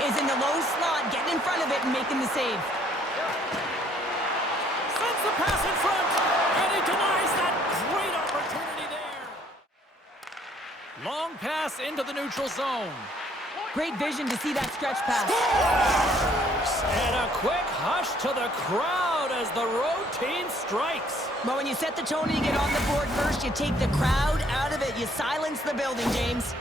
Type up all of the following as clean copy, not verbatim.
is in the low slot, getting in front of it and making the save. Sends the pass in front, and he denies that great opportunity there. Long pass into the neutral zone. Great vision to see that stretch pass. And a quick hush to the crowd as the road team strikes. But when you set the tone and you get on the board first, you take the crowd out of it. You silence the building, James.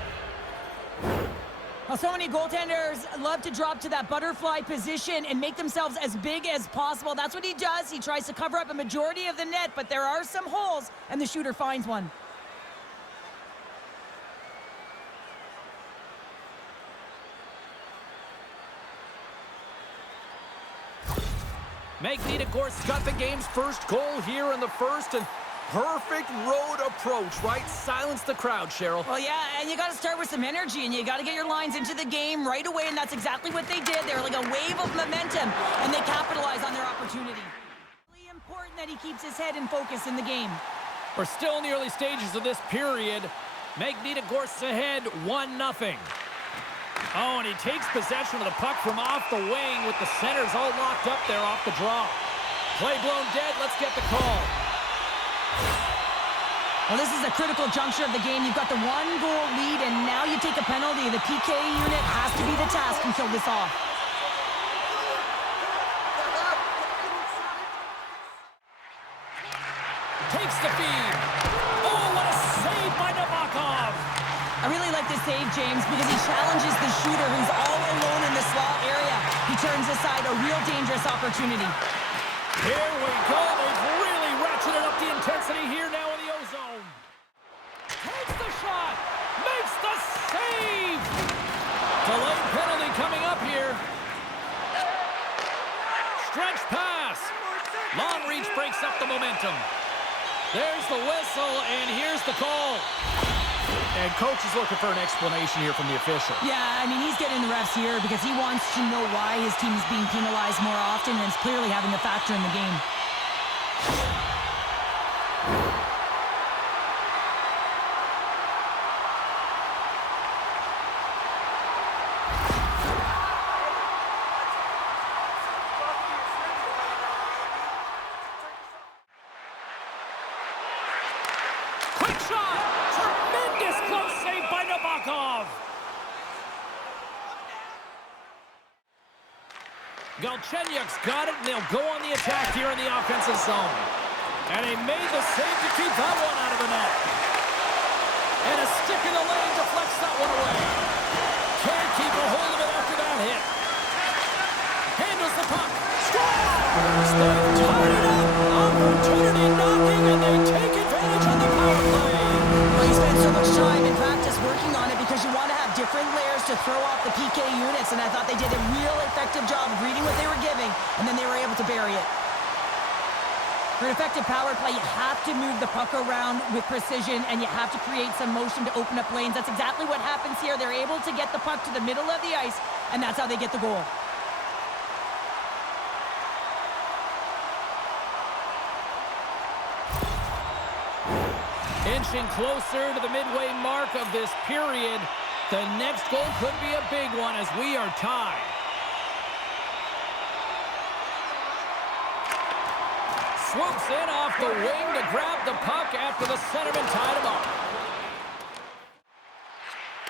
Well, so many goaltenders love to drop to that butterfly position and make themselves as big as possible. That's what he does. He tries to cover up a majority of the net, but there are some holes, and the shooter finds one. Magnitogorsk got the game's first goal here in the first, and perfect road approach, right? Silence the crowd, Cheryl. Well, yeah, and you got to start with some energy, and you got to get your lines into the game right away, and that's exactly what they did. They were like a wave of momentum, and they capitalized on their opportunity. Really important that he keeps his head in focus in the game. We're still in the early stages of this period. Magnitogorsk ahead, 1-0. Oh, and he takes possession of the puck from off the wing with the centers all locked up there off the draw. Play blown dead. Let's get the call. Well, this is a critical juncture of the game. You've got the 1-goal lead, and now you take a penalty. The PK unit has to be the task and kill this off. Takes the feed. Oh, what a save by Nabokov. I really like this save, James, because he challenges the shooter who's all alone in the slot area. He turns aside a real dangerous opportunity. Here we go. They've really ratcheted up the intensity here now in the O-zone. Takes the shot. Makes the save. Delayed penalty coming up here. Stretch pass. Long reach breaks up the momentum. There's the whistle, and here's the call. And coach is looking for an explanation here from the official. Yeah, I mean, he's getting the refs here because he wants to know why his team is being penalized more often, and it's clearly having a factor in the game. Quick shot! Tremendous close save by Nabokov! Galchenyuk's got it, and they'll go on the attack here in the offensive zone. And he made the save to keep that one out of the net. And a stick in the lane deflects that one away. Can't keep a hold of it after that hit. Handles the puck. Scores! They've tied it up. Opportunity knocking, and they take advantage on the power play. Well, you spend so much time in practice working on it because you want to have different layers to throw off the PK units, and I thought they did a real effective job of reading what they were giving, and then they were able to bury it. For an effective power play, you have to move the puck around with precision, and you have to create some motion to open up lanes. That's exactly what happens here. They're able to get the puck to the middle of the ice, and that's how they get the goal. Inching closer to the midway mark of this period. The next goal could be a big one as we are tied. Swoops in off the wing to grab the puck after the centerman tied him up.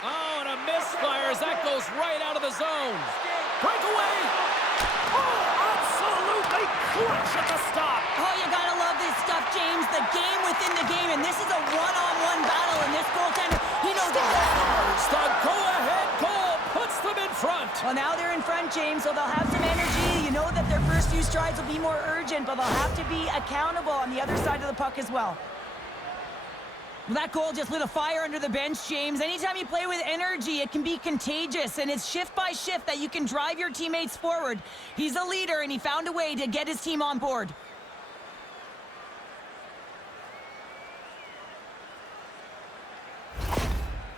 Oh, and a misfire as that goes right out of the zone. Breakaway! Oh, absolutely clutch at the stop. Oh, you gotta love this stuff, James. The game within the game, and this is a one-on-one battle, and this goaltender, he knows exactly. The go-ahead goal puts them in front. Well, now they're in front, James, so they'll have some energy. You know that their first few strides will be more urgent, but they'll have to be accountable on the other side of the puck as well. Well, that goal just lit a fire under the bench, James. Anytime you play with energy, it can be contagious, and it's shift by shift that you can drive your teammates forward. He's a leader, and he found a way to get his team on board.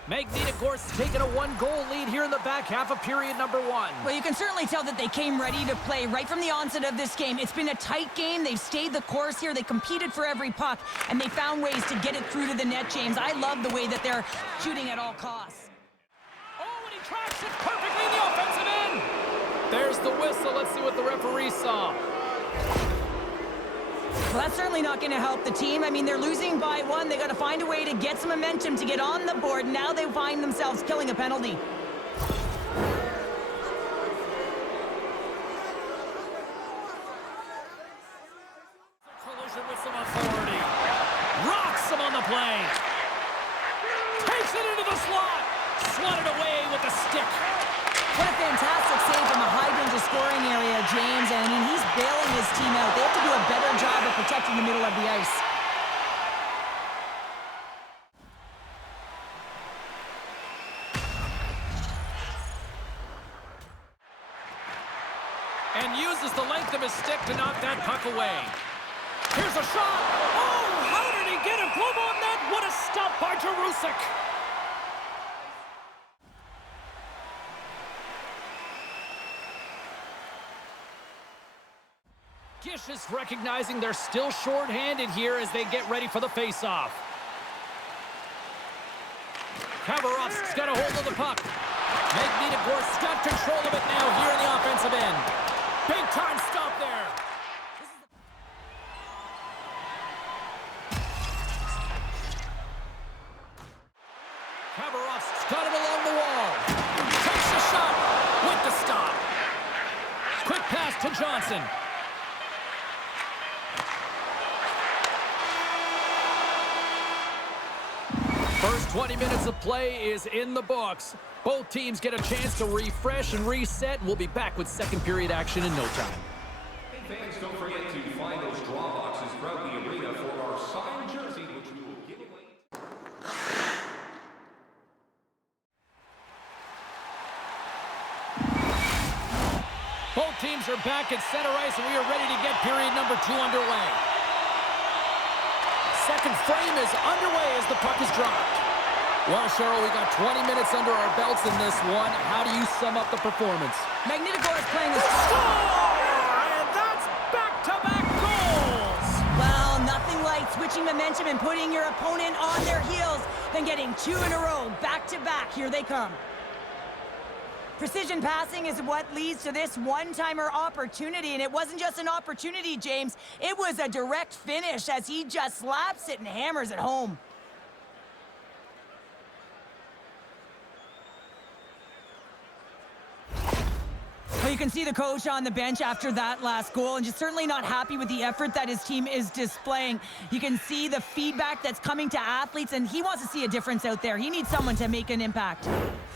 Magnitogorsk taking a 1-goal lead here in the back half of period number 1. Well, you can certainly tell that they came ready to play right from the onset of this game. It's been a tight game. They've stayed the course here. They competed for every puck, and they found ways to get it through to the net, James. I love the way that they're shooting at all costs. Oh, and he tracks it perfectly in the offensive end. There's the whistle. Let's see what the referee saw. Well, that's certainly not going to help the team. I mean, they're losing by 1. They got to find a way to get some momentum to get on the board. Now they find themselves killing a penalty. Collision with some authority. Rocks him on the play. Takes it into the slot. Swatted away with a stick. What a fantastic save from a high-danger scoring area, James. And I mean, he's bailing his team out. They have to do a better job of protecting the middle of the ice. And uses the length of his stick to knock that puck away. Here's a shot. Oh, how did he get a glove on that? What a stop by Jerusik. Gish is recognizing they're still short-handed here as they get ready for the face-off. Khabarovsk's got a hold of the puck. Magnitogorsk's got control of it now here in the offensive end. Big-time stop there. Khabarovsk's got it along the wall. Takes a shot with the stop. Quick pass to Johnson. First 20 minutes of play is in the books. Both teams get a chance to refresh and reset. We'll be back with second period action in no time. Hey fans, don't forget to find those draw boxes throughout the arena for our signed jersey, which we will give away. Both teams are back at center ice, and we are ready to get period number 2 underway. Second frame is underway as the puck is dropped. Well, Cheryl, we got 20 minutes under our belts in this one. How do you sum up the performance? Magnitogorsk playing this. And that's back-to-back goals! Well, nothing like switching momentum and putting your opponent on their heels than getting 2 in a row, back-to-back. Here they come. Precision passing is what leads to this one-timer opportunity, and it wasn't just an opportunity, James. It was a direct finish as he just slaps it and hammers it home. Well, you can see the coach on the bench after that last goal, and just certainly not happy with the effort that his team is displaying. You can see the feedback that's coming to athletes, and he wants to see a difference out there. He needs someone to make an impact.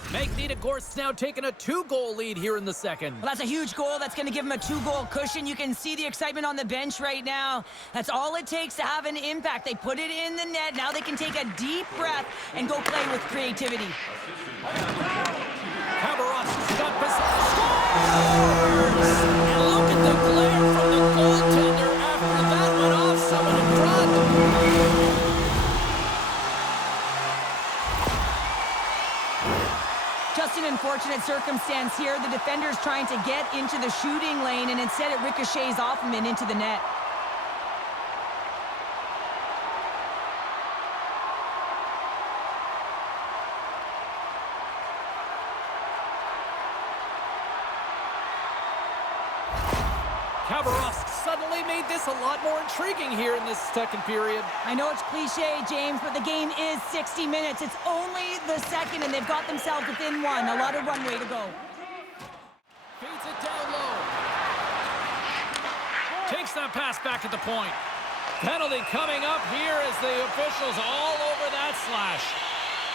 Magnitogorsk's now taking a 2-goal lead here in the second. Well, that's a huge goal. That's going to give him a 2-goal cushion. You can see the excitement on the bench right now. That's all it takes to have an impact. They put it in the net. Now they can take a deep breath and go play with creativity. Khabarovsk's got possession. Scores! And look at the glare from the goaltender after that went off someone in front. Just an unfortunate circumstance here. The defender's trying to get into the shooting lane, and instead it ricochets off him and into the net. Khabarovsk suddenly made this a lot more intriguing here in this second period. I know it's cliche, James, but the game is 60 minutes. It's only the second, and they've got themselves within 1. A lot of runway to go. Feeds it down low. Takes that pass back at the point. Penalty coming up here as the officials all over that slash.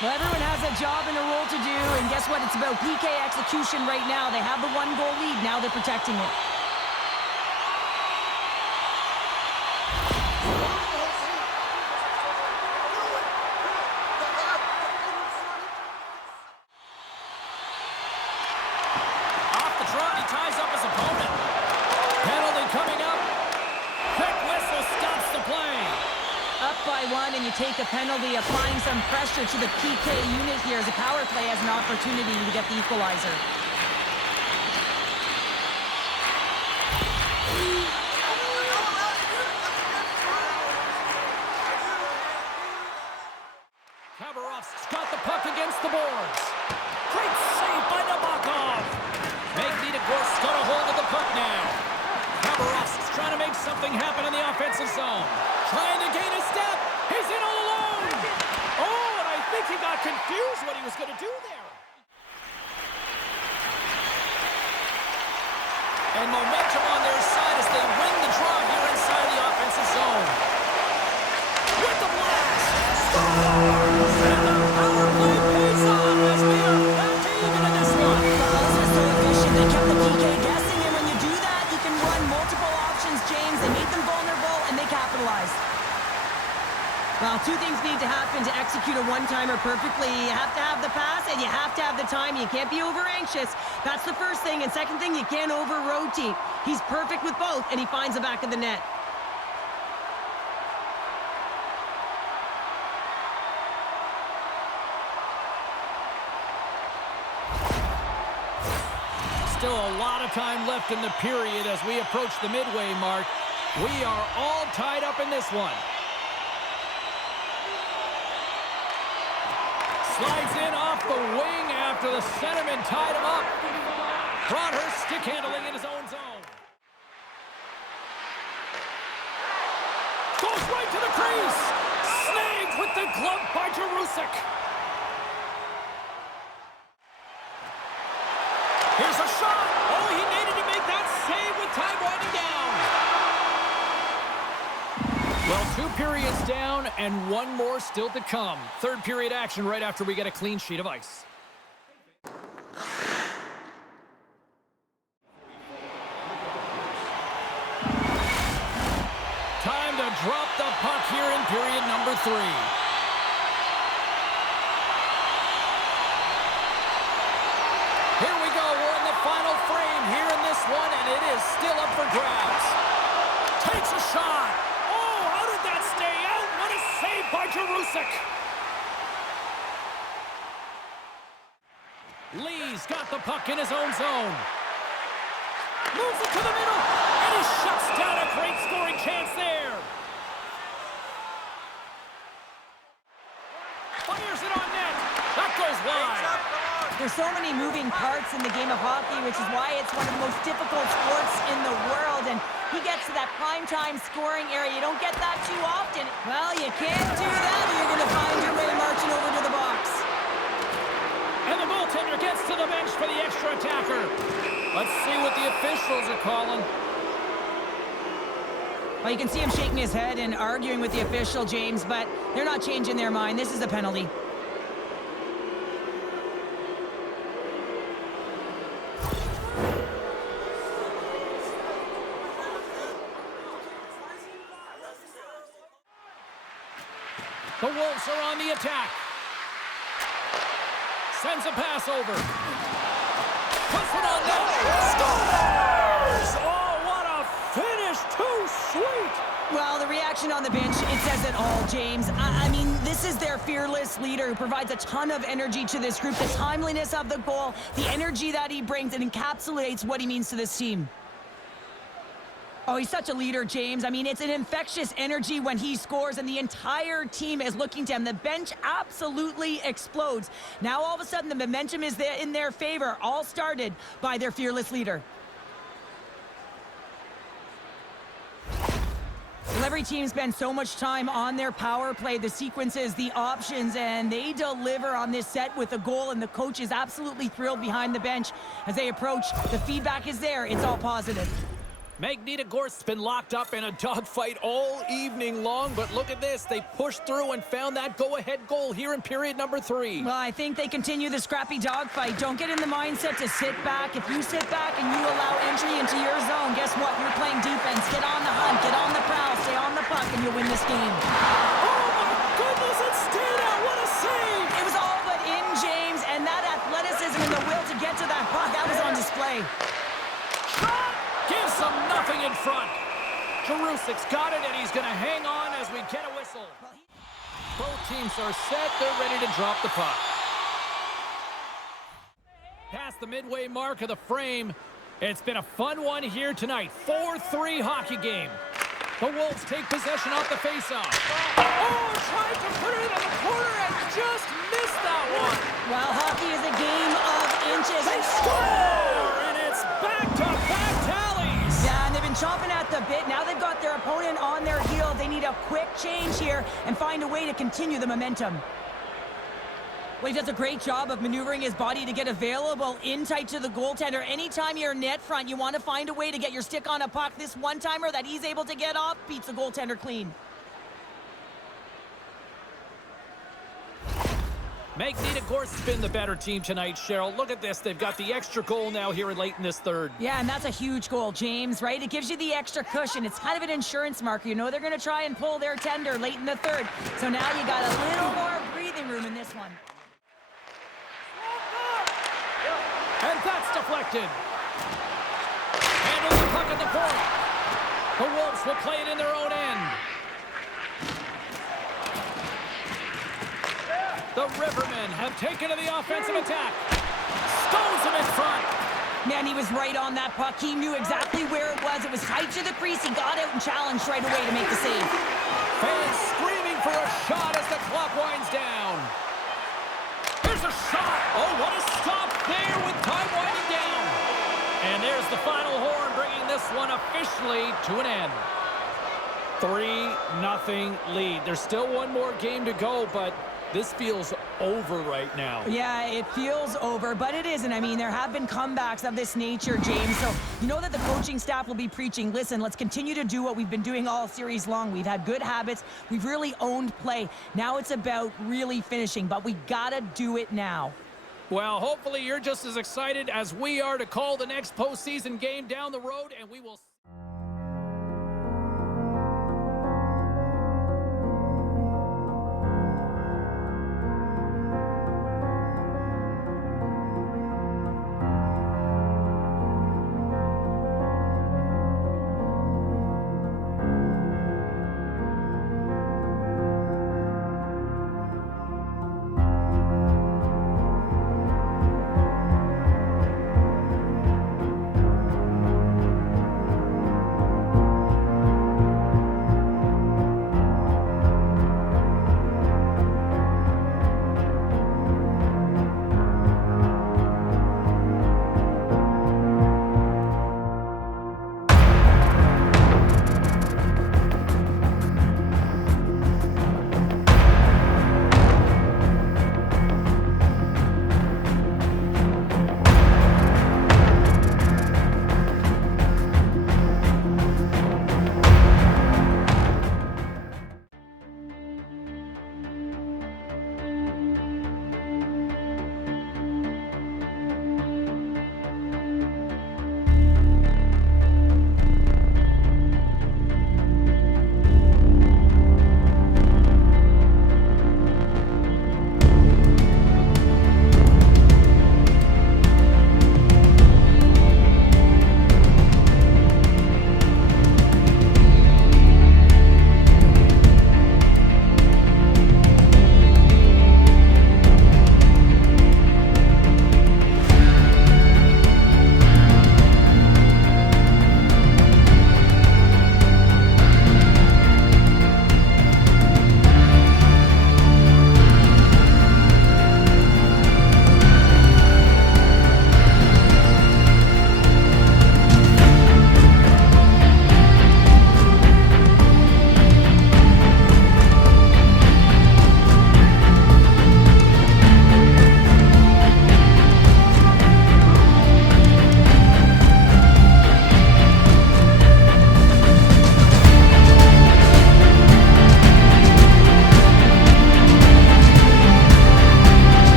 Well, everyone has a job and a role to do, and guess what? It's about PK execution right now. They have the 1-goal lead. Now they're protecting it. And you take a penalty, applying some pressure to the PK unit here as a power play has an opportunity to get the equalizer. Khabarovsk's got the puck against the boards. Great save by Nabokov. Magnitogorsk's got a Khabarovsk trying to make something happen in the offensive zone. Trying to gain a step. He's in all alone. Oh, and I think he got confused what he was going to do there. And momentum on their side as they win the draw here inside the offensive zone. With the blast. Scores! And the power play pays off as we are back to even in this one. This was so efficient. They kept the PK guessing, and when you do that, you can run multiple options, James. They made them vulnerable, and they capitalized. Well, two things need to happen to execute a one-timer perfectly. You have to have the pass, and you have to have the time. You can't be over-anxious. That's the first thing. And second thing, you can't over-rotate. He's perfect with both, and he finds the back of the net. Still a lot of time left in the period as we approach the midway mark. We are all tied up in this one. Slides in off the wing after the centerman tied him up. Brought her stick handling in his own zone. Goes right to the crease. Snagged with the glove by Jerusik. Here's a shot. Oh, he needed to make that save with time winding down. Well, 2 periods down and 1 more still to come. Third period action right after we get a clean sheet of ice. Time to drop the puck here in period number 3. Here we go. We're in the final frame here in this one, and it is still up for grabs. Takes a shot. Oh, how did that stay out? What a save by Jerusik. Lee's got the puck in his own zone. Moves it to the middle, and he shuts down a great scoring chance there. Fires it on net. That goes wide. There's so many moving parts in the game of hockey, which is why it's one of the most difficult sports in the world. And he gets to that prime-time scoring area. You don't get that too often. Well, you can't do that, or you're going to find your way marching over to the box. And the goaltender gets to the bench for the extra attacker. Let's see what the officials are calling. Well, you can see him shaking his head and arguing with the official, James, but they're not changing their mind. This is a penalty. The Wolves are on the attack. Sends a pass over. Puts it on net. Scores! Oh, what a finish. Too sweet. Well, the reaction on the bench, it says it all, James. I mean, this is their fearless leader who provides a ton of energy to this group. The timeliness of the goal, the energy that he brings, it encapsulates what he means to this team. Oh, he's such a leader, James. I mean, it's an infectious energy when he scores, and the entire team is looking to him. The bench absolutely explodes. Now, all of a sudden, the momentum is there in their favor, all started by their fearless leader. Well, every team spends so much time on their power play, the sequences, the options, and they deliver on this set with a goal, and the coach is absolutely thrilled behind the bench as they approach. The feedback is there. It's all positive. Magnitogorsk's been locked up in a dogfight all evening long, but look at this. They pushed through and found that go-ahead goal here in period number 3. Well, I think they continue the scrappy dogfight. Don't get in the mindset to sit back. If you sit back and you allow entry into your zone, guess what? You're playing defense. Get on the hunt, get on the prowl, stay on the puck, and you'll win this game. Oh, my goodness, it stayed out. What a save! It was all but in, James, and that athleticism and the will to get to that puck, that was on display. Gives them nothing in front. Jerusik's got it, and he's going to hang on as we get a whistle. Both teams are set. They're ready to drop the puck. Past the midway mark of the frame. It's been a fun one here tonight. 4-3 hockey game. The Wolves take possession off the faceoff. Oh, tried to put it in the corner and just missed that one. Well, hockey is a game of inches. They score, and it's back-to-back tallies. Yeah, and they've been chomping at just a bit. Now they've got their opponent on their heels. They need a quick change here and find a way to continue the momentum. Well, he does a great job of maneuvering his body to get available in tight to the goaltender. Anytime you're net front, you want to find a way to get your stick on a puck. This one-timer that he's able to get off beats the goaltender clean. Magnitogorsk's been the better team tonight, Cheryl. Look at this. They've got the extra goal now here late in this third. Yeah, and that's a huge goal, James, right? It gives you the extra cushion. It's kind of an insurance marker. You know they're going to try and pull their tender late in the third. So now you got a little more breathing room in this one. And that's deflected. Handles the puck at the point. The Wolves will play it in their own end. The Rivermen have taken to the offensive attack. Stones him in front. Man, he was right on that puck. He knew exactly where it was. It was tight to the crease. He got out and challenged right away to make the save. Fans screaming for a shot as the clock winds down. There's a shot. Oh, what a stop there with time winding down. And there's the final horn, bringing this one officially to an end. 3-0 lead. There's still one more game to go, but this feels over right now. Yeah, it feels over, but it isn't. I mean, there have been comebacks of this nature, James. So you know that the coaching staff will be preaching, listen, let's continue to do what we've been doing all series long. We've had good habits. We've really owned play. Now it's about really finishing, but we got to do it now. Well, hopefully you're just as excited as we are to call the next postseason game down the road, and we will...